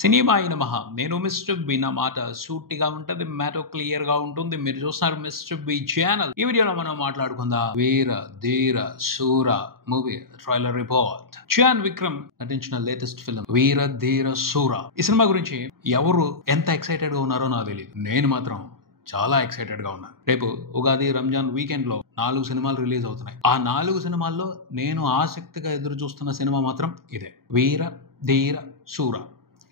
సినిమాయి నమః. నేను mister B. నా మాట సూటిగా ఉంటది, మ్యాటర్ క్లియర్ గా ఉంటుంది. మీరు చూస్తారు మిస్టర్ బి ఛానల్. ఈ వీడియోలో మనం మాట్లాడుకుందాం Veera Dheera Soora movie trailer report. Chiyaan Vikram నటించిన లేటెస్ట్ ఫిల్మ్ వీర ధీర శూర. ఈ సినిమా గురించి ఎవరు ఎంత ఎక్సైటెడ్ గా ఉన్నారో నాకు తెలియదు. నేను మాత్రం చాలా ఎక్సైటెడ్ గా ఉన్నాను. రేపు ఉగాది రంజాన్ వీకెండ్ లో 4 సినిమాలు రిలీజ్ అవుతున్నాయి. ఆ 4 సినిమాల్లో నేను ఆసక్తిగా ఎదురు చూస్తున్న సినిమా మాత్రం ఇదే, వీర ధీర శూర.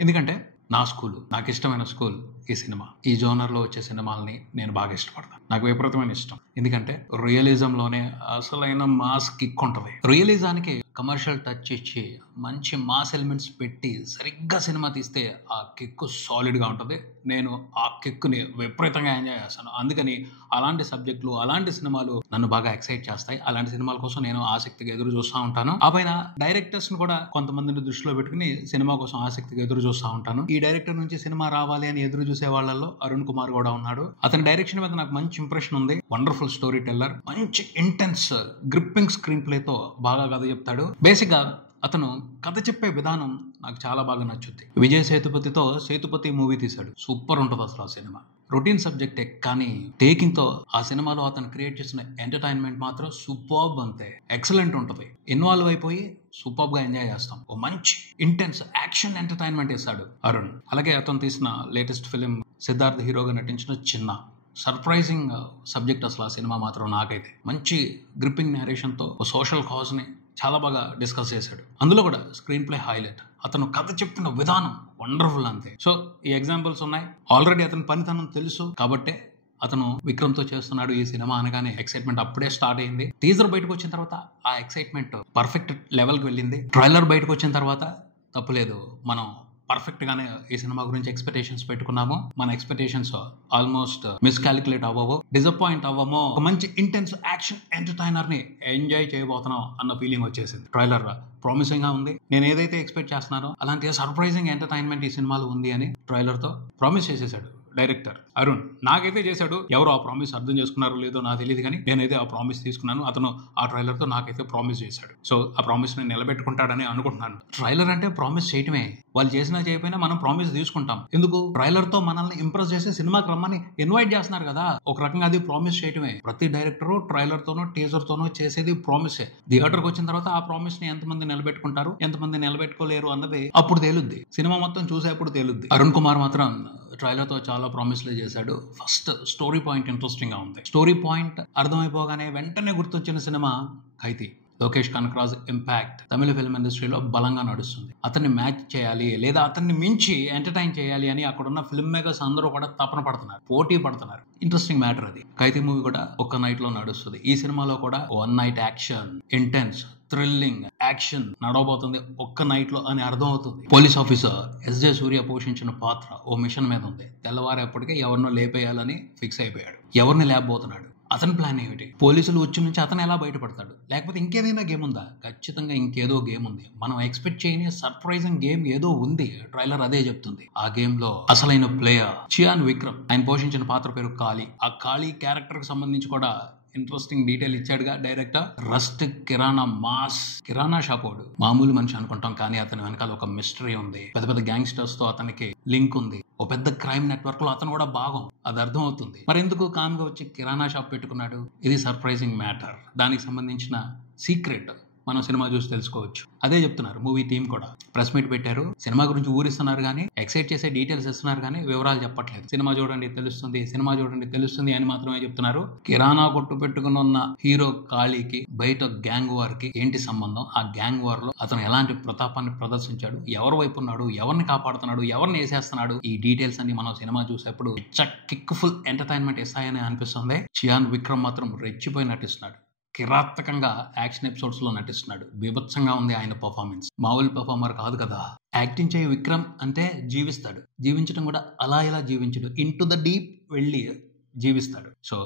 ఎందుకంటే నా స్కూల్, నాకు ఇష్టమైన స్కూల్ ఈ సినిమా. ఈ జోనర్ లో వచ్చే సినిమాలని నేను బాగా ఇష్టపడతాను. నాకు విపరీతమైన ఇష్టం. ఎందుకంటే రియలిజం లోనే అసలైన మాస్ కిక్ ఉంటుంది. రియలిజానికి కమర్షియల్ టచ్ ఇచ్చి మంచి మాస్ ఎలిమెంట్స్ పెట్టి సరిగ్గా సినిమా తీస్తే ఆ కిక్ సాలిడ్ గా ఉంటుంది. నేను ఆ కిక్ ని విపరీతంగా ఎంజాయ్ చేస్తాను. అందుకని అలాంటి సబ్జెక్టులు, అలాంటి సినిమాలు నన్ను బాగా ఎక్సైట్ చేస్తాయి. అలాంటి సినిమాల కోసం నేను ఆసక్తిగా ఎదురు చూస్తూ ఉంటాను. ఆ పైన డైరెక్టర్స్ ని కూడా కొంతమందిని దృష్టిలో పెట్టుకుని సినిమా కోసం ఆసక్తిగా ఎదురు చూస్తూ ఉంటాను. ఈ డైరెక్టర్ నుంచి సినిమా రావాలి అని ఎదురు చూసే వాళ్ళల్లో అరుణ్ కుమార్ కూడా ఉన్నాడు. అతని డైరెక్షన్ మీద నాకు మంచి ఇంప్రెషన్ ఉంది. వండర్ఫుల్ స్టోరీ టెల్లర్, మంచి ఇంటెన్స్ గ్రిప్పింగ్ స్క్రీన్ ప్లే తో బాగా కథ చెప్తాడు. బేసిక్ గా అతను కథ చెప్పే విధానం నాకు చాలా బాగా నచ్చుద్ది. విజయ్ సేతుపతితో సేతుపతి మూవీ తీశాడు. సూపర్ ఉంటుంది అసలు ఆ సినిమా. రొటీన్ సబ్జెక్టే, కానీ టేకింగ్ తో ఆ సినిమాలో అతను క్రియేట్ చేసిన ఎంటర్టైన్మెంట్ మాత్రం సూపర్బ్, అంతే ఎక్సలెంట్ ఉంటుంది. ఇన్వాల్వ్ అయిపోయి సూపర్ గా ఎంజాయ్ చేస్తాం. ఓ మంచి ఇంటెన్స్ యాక్షన్ ఎంటర్టైన్మెంట్ ఇస్తాడు అరుణ్. అలాగే అతను తీసిన లేటెస్ట్ ఫిలిం సిద్ధార్థ్ హీరోగా నటించిన చిన్న, సర్ప్రైజింగ్ సబ్జెక్ట్ అసలు ఆ సినిమా మాత్రం. నాకైతే మంచి గ్రిప్పింగ్ నేరేషన్ తో సోషల్ కాజ్ ని చాలా బాగా డిస్కస్ చేశాడు. అందులో కూడా స్క్రీన్ ప్లే హైలైట్. అతను కథ చెప్తున్న విధానం వండర్ఫుల్, అంతే. సో ఈ ఎగ్జాంపుల్స్ ఉన్నాయి. ఆల్రెడీ అతని పనితనం తెలుసు కాబట్టే అతను విక్రమ్ తో చేస్తున్నాడు ఈ సినిమా అనగానే ఎక్సైట్మెంట్ అప్పుడే స్టార్ట్ అయింది. టీజర్ బయటకు వచ్చిన తర్వాత ఆ ఎక్సైట్మెంట్ పర్ఫెక్ట్ లెవెల్ కి వెళ్ళింది. ట్రైలర్ బయటకు వచ్చిన తర్వాత తప్పులేదు, మనం పర్ఫెక్ట్ గానే ఈ సినిమా గురించి ఎక్స్పెక్టేషన్స్ పెట్టుకున్నాము. మన ఎక్స్పెక్టేషన్స్ ఆల్మోస్ట్ మిస్కాలిక్యులేట్ అవ్వవు, డిసప్పాయింట్ అవ్వము. ఒక మంచి ఇంటెన్స్ యాక్షన్ ఎంటర్టైనర్ ని ఎంజాయ్ చేయబోతున్నాం అన్న ఫీలింగ్ వచ్చేసింది. ట్రైలర్ ప్రామిసింగ్ గా ఉంది. నేను ఏదైతే ఎక్స్పెక్ట్ చేస్తున్నానో అలాంటి సర్ప్రైజింగ్ ఎంటర్టైన్మెంట్ ఈ సినిమాలో ఉంది అని ట్రైలర్ తో ప్రామిస్ చేసేసాడు డైరెక్టర్ అరుణ్. నాకైతే చేశాడు. ఎవరు ఆ ప్రామిస్ అర్థం చేసుకున్నారో లేదో నాకు తెలియదు, కానీ నేనైతే ఆ ప్రామిస్ తీసుకున్నాను. అతను ఆ ట్రైలర్ తో నాకైతే ప్రామిస్ చేశాడు. సో ఆ ప్రామిస్ ని నిలబెట్టుకుంటాడని అనుకుంటున్నాను. ట్రైలర్ అంటే ప్రామిస్ చేయటమే. వాళ్ళు చేసినా చేయకపోయినా మనం ప్రామిస్ తీసుకుంటాం. ఎందుకు? ట్రైలర్ తో మనల్ని ఇంప్రెస్ చేసి సినిమాకి రమ్మని ఇన్వైట్ చేస్తున్నారు కదా, ఒక రకంగా అది ప్రామిస్ చేయటమే. ప్రతి డైరెక్టర్ ట్రైలర్ తోనో టీజర్ తోనో చేసేది ప్రామిసే. థియేటర్కి వచ్చిన తర్వాత ఆ ప్రామిస్ ని ఎంతమంది నిలబెట్టుకుంటారు, ఎంతమంది నిలబెట్టుకోలేరు అన్నది అప్పుడు తేలుద్ది. సినిమా మొత్తం చూసేప్పుడు తేలుద్ది. అరుణ్ కుమార్ మాత్రం ట్రైలర్ తో చాలా ప్రామిస్లు చేశాడు. ఫస్ట్ స్టోరీ పాయింట్ ఇంట్రెస్టింగ్ గా ఉంది. స్టోరీ పాయింట్ అర్థమైపోగానే వెంటనే గుర్తొచ్చిన సినిమా ఖైదీ. లోకేష్ కనకరాజ్ ఇంపాక్ట్ తమిళ ఫిల్మ్ ఇండస్ట్రీలో బలంగా నడుస్తుంది. అతన్ని మ్యాచ్ చేయాలి లేదా అతన్ని మించి ఎంటర్టైన్ చేయాలి అని అక్కడున్న ఫిల్మ్ మేకర్స్ అందరూ కూడా తపన పడుతున్నారు, పోటీ పడుతున్నారు. ఇంట్రెస్టింగ్ మ్యాటర్ అది. ఖైదీ మూవీ కూడా ఒక్క నైట్ లో నడుస్తుంది. ఈ సినిమాలో కూడా 1 night action, intense thrilling action నడవబోతుంది ఒక్క నైట్ లో అని అర్థం అవుతుంది. పోలీస్ ఆఫీసర్ ఎస్జే సూర్య పోషించిన పాత్ర ఓ మిషన్ మీద ఉంది. తెల్లవారేపటికే ఎవరినో లేపేయాలని ఫిక్స్ అయిపోయాడు. ఎవరిని లేపబోతున్నాడు? అతని ప్లాన్ ఏమిటి? పోలీసులు వచ్చి నుంచి అతను ఎలా బయటపడతాడు? లేకపోతే ఇంకేదైనా గేమ్ ఉందా? ఖచ్చితంగా ఇంకేదో గేమ్ ఉంది. మనం ఎక్స్పెక్ట్ చేయని సర్ప్రైజింగ్ గేమ్ ఏదో ఉంది. ట్రైలర్ అదే చెప్తుంది. ఆ గేమ్ లో అసలైన ప్లేయర్ చియాన్ విక్రమ్. ఆయన పోషించిన పాత్ర పేరు కాళీ. ఆ కాళీ క్యారెక్టర్ కి సంబంధించి కూడా ఇంట్రెస్టింగ్ డీటెయిల్ ఇచ్చాడుగా డైరెక్టర్. రస్ట్ కిరాణా మాస్ కిరాణా షాప్ వాడు మామూలు మనిషి అనుకుంటాం, కానీ అతని వెనకాల ఒక మిస్టరీ ఉంది. పెద్ద పెద్ద గ్యాంగ్స్టర్స్ తో అతనికి లింక్ ఉంది. ఓ పెద్ద క్రైమ్ నెట్వర్క్ లో అతను కూడా భాగం. అది అర్థం అవుతుంది. మరి ఎందుకు కామ్గా వచ్చి కిరాణా షాప్ పెట్టుకున్నాడు? ఇది సర్ప్రైజింగ్ మ్యాటర్. దానికి సంబంధించిన సీక్రెట్ మనం సినిమా చూసి తెలుసుకోవచ్చు. అదే చెప్తున్నారు మూవీ టీమ్ కూడా. ప్రెస్ మీట్ పెట్టారు. సినిమా గురించి ఊరిస్తున్నారు కానీ, ఎక్సైట్ చేసే డీటెయిల్స్ ఇస్తున్నారు కానీ వివరాలు చెప్పట్లేదు. సినిమా చూడండి తెలుస్తుంది, సినిమా చూడండి తెలుస్తుంది అని మాత్రమే చెప్తున్నారు. కిరాణా కొట్టు పెట్టుకుని ఉన్న హీరో కాళీకి బయట గ్యాంగ్ వార్ కి ఏంటి సంబంధం? ఆ గ్యాంగ్ వార్ లో అతను ఎలాంటి ప్రతాపాన్ని ప్రదర్శించాడు? ఎవరి వైపు ఉన్నాడు? ఎవరిని కాపాడుతున్నాడు? ఎవరిని వేసేస్తున్నాడు? ఈ డీటెయిల్స్ అన్ని మనం సినిమా చూసేప్పుడు కిక్ ఫుల్ ఎంటర్టైన్మెంట్ ఇస్తాయని అనిపిస్తుంది. చియాన్ విక్రమ్ మాత్రం రెచ్చిపోయి నటిస్తున్నాడు. కిరాతకంగా యాక్షన్ ఎపిసోడ్స్ లో నటిస్తున్నాడు. బీభత్సంగా ఉంది ఆయన పర్ఫార్మెన్స్. మామూలు పర్ఫార్మర్ కాదు కదా. యాక్టింగ్ చేయ విక్రమ్ అంటే జీవిస్తాడు. జీవించడం కూడా అలా ఇలా జీవించడు, ఇన్ టు ద డీప్ వెళ్ళి జీవిస్తాడు. సో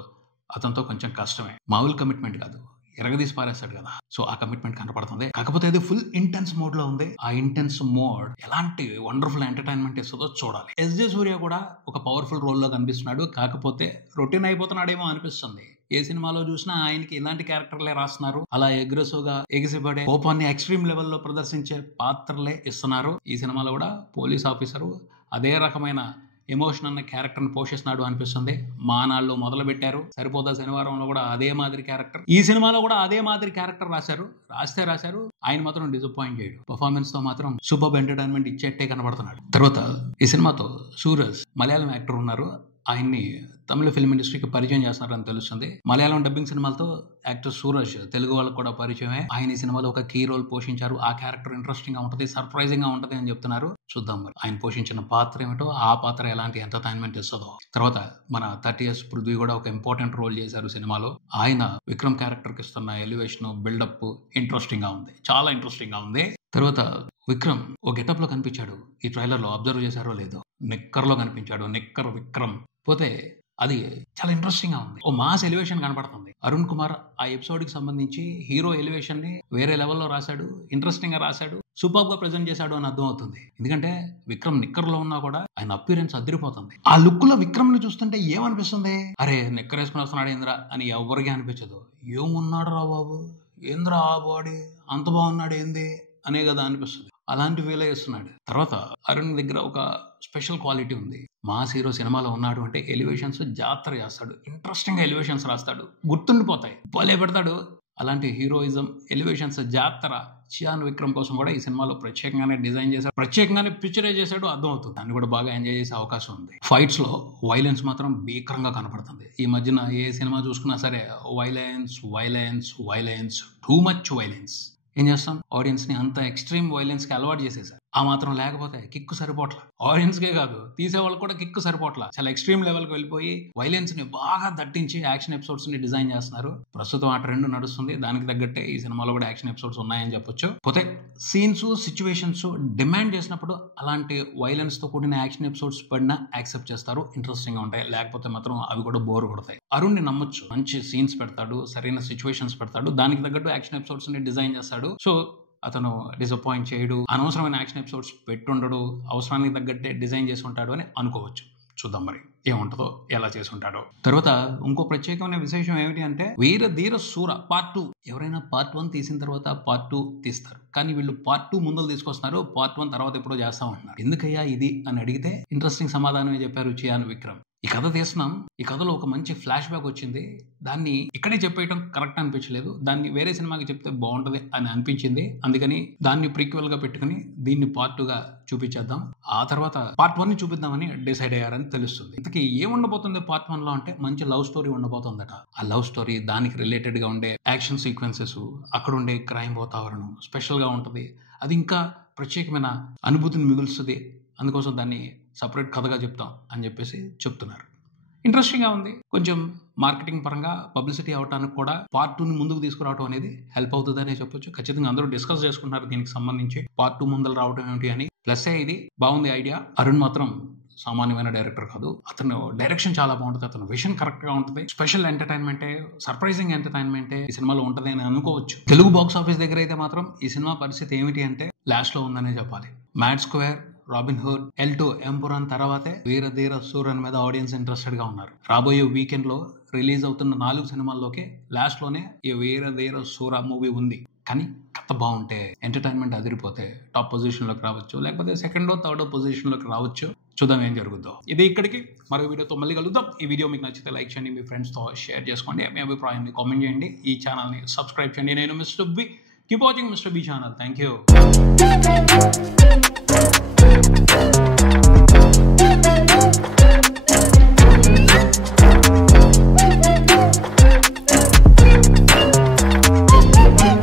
అతనితో కొంచెం కష్టమే. మామూలు కమిట్మెంట్ కాదు, ఎరగదీసి పారేస్తాడు కదా. సో ఆ కమిట్మెంట్ కనపడుతుంది. కాకపోతే అది ఫుల్ ఇంటెన్స్ మోడ్ లో ఉంది. ఆ ఇంటెన్స్ మోడ్ ఎలాంటి వండర్ఫుల్ ఎంటర్టైన్మెంట్ ఇస్తుందో చూడాలి. ఎస్జే సూర్య కూడా ఒక పవర్ఫుల్ రోల్ లో కనిపిస్తున్నాడు. కాకపోతే రొటీన్ అయిపోతున్నాడేమో అనిపిస్తుంది. ఏ సినిమాలో చూసినా ఆయనకి ఇలాంటి క్యారెక్టర్లే రాస్తున్నారు. అలా అగ్రెసివ్ గా ఎగిసిపడే కోపాన్ని ఎక్స్ట్రీమ్ లెవెల్లో ప్రదర్శించే పాత్రలే ఇస్తున్నారు. ఈ సినిమాలో కూడా పోలీస్ ఆఫీసరు అదే రకమైన ఎమోషన్ అన్న క్యారెక్టర్ ని పోషిస్తున్నాడు అనిపిస్తుంది. మానాళ్ళు మొదలు పెట్టారు, సరిపోదా శనివారంలో కూడా అదే మాదిరి క్యారెక్టర్, ఈ సినిమాలో కూడా అదే మాదిరి క్యారెక్టర్ రాశారు. ఆయన మాత్రం డిసప్పాయింట్ చేయడు. పర్ఫార్మెన్స్ తో మాత్రం సూపర్ ఎంటర్టైన్మెంట్ ఇచ్చేట్టే కనబడుతున్నాడు. తర్వాత ఈ సినిమాతో సూరజ్ మలయాళం యాక్టర్ ఉన్నారు. ఆయన్ని తమిళ ఫిల్మ్ ఇండస్ట్రీకి పరిచయం చేస్తున్నారని తెలుస్తుంది. మలయాళం డబ్బింగ్ సినిమాలతో యాక్టర్ సూరజ్ తెలుగు వాళ్ళకు కూడా పరిచయమే. ఆయన ఈ సినిమాలో ఒక కీ రోల్ పోషించారు. ఆ క్యారెక్టర్ ఇంట్రెస్టింగ్ గా ఉంటది, సర్ప్రైజింగ్ గా ఉంటది అని చెప్తున్నారు. చూద్దాం మరి ఆయన పోషించిన పాత్ర ఏమిటో, ఆ పాత్ర ఎలాంటి ఎంటర్టైన్మెంట్ ఇస్తుందో. తర్వాత మన 30 years పృథ్వీ కూడా ఒక ఇంపార్టెంట్ రోల్ చేశారు సినిమాలో. ఆయన విక్రమ్ క్యారెక్టర్ కి ఇస్తున్న ఎలివేషన్, బిల్డప్ ఇంట్రెస్టింగ్ గా ఉంది, చాలా ఇంట్రెస్టింగ్ గా ఉంది. తర్వాత విక్రమ్ ఓ గెటప్ లో కనిపించాడు. ఈ ట్రైలర్ లో అబ్జర్వ్ చేశారో లేదో, నిక్కర్ లో కనిపించాడు. నిక్కర్ విక్రమ్ పోతే అది చాలా ఇంట్రెస్టింగ్ గా ఉంది. ఓ మాస్ ఎలివేషన్ కనబడుతుంది. అరుణ్ కుమార్ ఆ ఎపిసోడ్ కి సంబంధించి హీరో ఎలివేషన్ ని వేరే లెవెల్లో రాశాడు, ఇంట్రెస్టింగ్ గా రాశాడు, సూపర్ గా ప్రెజెంట్ చేశాడు అని అర్థం అవుతుంది. ఎందుకంటే విక్రమ్ నిక్కర్ లో ఉన్నా కూడా ఆయన అపియరెన్స్ అదిరిపోతుంది. ఆ లుక్ లో విక్రమ్ ని చూస్తుంటే ఏమనిపిస్తుంది, అరే నిక్కర్ వేసుకుని వస్తున్నాడు ఏంద్రా అని ఎవరికి అనిపించదు. ఏమున్నాడు రా బాబు, ఏంద్రా ఆ బాడీ అంత బాగున్నాడు ఏంది అనే కదా అనిపిస్తుంది. అలాంటి ఫీల్ చేస్తున్నాడు. తర్వాత అరుణ్ దగ్గర ఒక స్పెషల్ క్వాలిటీ ఉంది. మాస్ హీరో సినిమాలో ఉన్నాడు అంటే ఎలివేషన్స్ జాతర చేస్తాడు, ఇంట్రెస్టింగ్ గా ఎలివేషన్స్ రాస్తాడు, గుర్తుండిపోతాయి, భలే పెడతాడు. అలాంటి హీరోయిజం ఎలివేషన్స్ జాతర చియాన్ విక్రమ్ కోసం కూడా ఈ సినిమాలో ప్రత్యేకంగానే డిజైన్ చేశాడు, ప్రత్యేకంగానే పిక్చరైజ్ చేశాడు. అర్థం అవుతుంది, దాన్ని కూడా బాగా ఎంజాయ్ చేసే అవకాశం ఉంది. ఫైట్స్ లో వైలెన్స్ మాత్రం భీకరంగా కనపడుతుంది. ఈ మధ్యన ఏ సినిమా చూసుకున్నా సరే వైలెన్స్, టూ మచ్ వైలెన్స్. ఏం చేస్తాం, ఆడియన్స్ ని అంత ఎక్స్ట్రీమ్ వైలెన్స్ కి అలవాటు చేసేసారు. ఆ మాత్రం లేకపోతే కిక్కు సరిపోట్ల, ఆడియన్స్ కే కాదు తీసే వాళ్ళు కూడా కిక్కు సరిపోట్ల. చాలా ఎక్స్ట్రీమ్ లెవెల్ కి వెళ్ళిపోయి వైలెన్స్ ని బాగా దట్టించి యాక్షన్ ఎపిసోడ్స్ ని డిజైన్ చేస్తున్నారు. ప్రస్తుతం ఆ ట్రెండ్ నడుస్తుంది. దానికి తగ్గట్టే ఈ సినిమాలో కూడా యాక్షన్ ఎపిసోడ్స్ ఉన్నాయని చెప్పొచ్చు. పోతే సీన్స్, సిచ్యువేషన్స్ డిమాండ్ చేసినప్పుడు అలాంటి వైలెన్స్ తో కూడిన యాక్షన్ ఎపిసోడ్స్ పడినా యాక్సెప్ట్ చేస్తారు, ఇంట్రెస్టింగ్ గా ఉంటాయి. లేకపోతే మాత్రం అవి కూడా బోర్ కొడతాయి. అరుణ్ ని నమ్మొచ్చు, మంచి సీన్స్ పెడతాడు, సరైన సిచ్యువేషన్స్ పెడతాడు, దానికి తగ్గట్టు యాక్షన్ ఎపిసోడ్స్ ని డిజైన్ చేస్తాడు. సో అతను డిసప్పాయింట్ చేయడు, అనవసరమైన యాక్షన్ ఎపిసోడ్స్ పెట్టుండడు, అవసరానికి తగ్గట్టే డిజైన్ చేసి ఉంటాడు అని అనుకోవచ్చు. చూద్దాం మరి ఏముంటుందో, ఎలా చేసి ఉంటాడో. తర్వాత ఇంకో ప్రత్యేకమైన విశేషం ఏమిటి అంటే వీర ధీర శూర పార్ట్ 2. ఎవరైనా పార్ట్ 1 తీసిన తర్వాత పార్ట్ 2 తీస్తారు, కానీ వీళ్ళు పార్ట్ 2 ముందలు తీసుకొస్తున్నారు, పార్ట్ 1 తర్వాత ఎప్పుడో చేస్తామంటున్నారు. ఎందుకయ్యా ఇది అని అడిగితే ఇంట్రెస్టింగ్ సమాధానమే చెప్పారు చియాన్ విక్రమ్. ఈ కథ తీస్తున్నాం, ఈ కథలో ఒక మంచి ఫ్లాష్ బ్యాక్ వచ్చింది, దాన్ని ఇక్కడే చెప్పేయటం కరెక్ట్ అనిపించలేదు, దాన్ని వేరే సినిమాకి చెప్తే బాగుంటది అని అనిపించింది. అందుకని దాన్ని ప్రీక్వెల్ గా పెట్టుకుని దీన్ని పార్ట్ 2 గా చూపించేద్దాం, ఆ తర్వాత పార్ట్ 1 ని చూపిద్దామని డిసైడ్ అయ్యారని తెలుస్తుంది. ఇంతకీ ఏముండబోతుంది పార్ట్ 1 లో అంటే మంచి లవ్ స్టోరీ ఉండబోతుందట. ఆ లవ్ స్టోరీ, దానికి రిలేటెడ్ గా ఉండే యాక్షన్ సీక్వెన్సెస్, అక్కడ ఉండే క్రైమ్ వాతావరణం స్పెషల్ గా ఉంటది. అది ఇంకా ప్రత్యేకమైన అనుభూతిని మిగులుస్తుంది. అందుకోసం దాన్ని సపరేట్ కథగా చెప్తాం అని చెప్పేసి చెప్తున్నారు. ఇంట్రెస్టింగ్ గా ఉంది. కొంచెం మార్కెటింగ్ పరంగా పబ్లిసిటీ అవడానికి కూడా పార్ట్ 2 ని ముందుకు తీసుకురావడం అనేది హెల్ప్ అవుతుందనే చెప్పొచ్చు. ఖచ్చితంగా అందరూ డిస్కస్ చేసుకుంటున్నారు దీనికి సంబంధించి, పార్ట్ 2 ముందలు రావడం ఏమిటి అని. ప్లస్ ఇది బాగుంది ఐడియా. అరుణ్ మాత్రం సామాన్యమైన డైరెక్టర్ కాదు, అతను డైరెక్షన్ చాలా బాగుంటుంది, అతను విజన్ కరెక్ట్ గా ఉంటుంది. స్పెషల్ ఎంటర్టైన్మెంటే, సర్ప్రైజింగ్ ఎంటర్టైన్మెంటే ఈ సినిమాలో ఉంటది అని అనుకోవచ్చు. తెలుగు బాక్స్ ఆఫీస్ దగ్గర అయితే మాత్రం ఈ సినిమా పరిస్థితి ఏమిటి అంటే లాస్ట్ లో ఉందనే చెప్పాలి. Mad square, robin hood, L2 Empuraan తర్వాతే వీర ధీర శూరన్ మీద ఆడియన్స్ ఇంట్రెస్టెడ్ గా ఉన్నారు. రాబోయే వీకెండ్ లో రిలీజ్ అవుతున్న 4 సినిమాల్లోకి లాస్ట్ లోనే ఈ వీర ధీర శూర మూవీ ఉంది. కానీ కథ బాగుంటే, ఎంటర్టైన్మెంట్ అదిరిపోతే టాప్ పొజిషన్ లోకి రావచ్చు, లేకపోతే సెకండో థర్డో పొజిషన్ లోకి రావచ్చు. చూద్దాం ఏం జరుగుతుందో. ఇది ఇక్కడికి, మరో వీడియోతో మళ్ళీ కలుద్దాం. ఈ వీడియో మీకు నచ్చితే లైక్ చేయండి, మీ ఫ్రెండ్స్ తో షేర్ చేసుకోండి, మీ అభిప్రాయాన్ని కామెంట్ చేయండి, ఈ ఛానల్ ని సబ్స్క్రైబ్ చేయండి. నేను mister B, keep watching mister B channel. Thank you.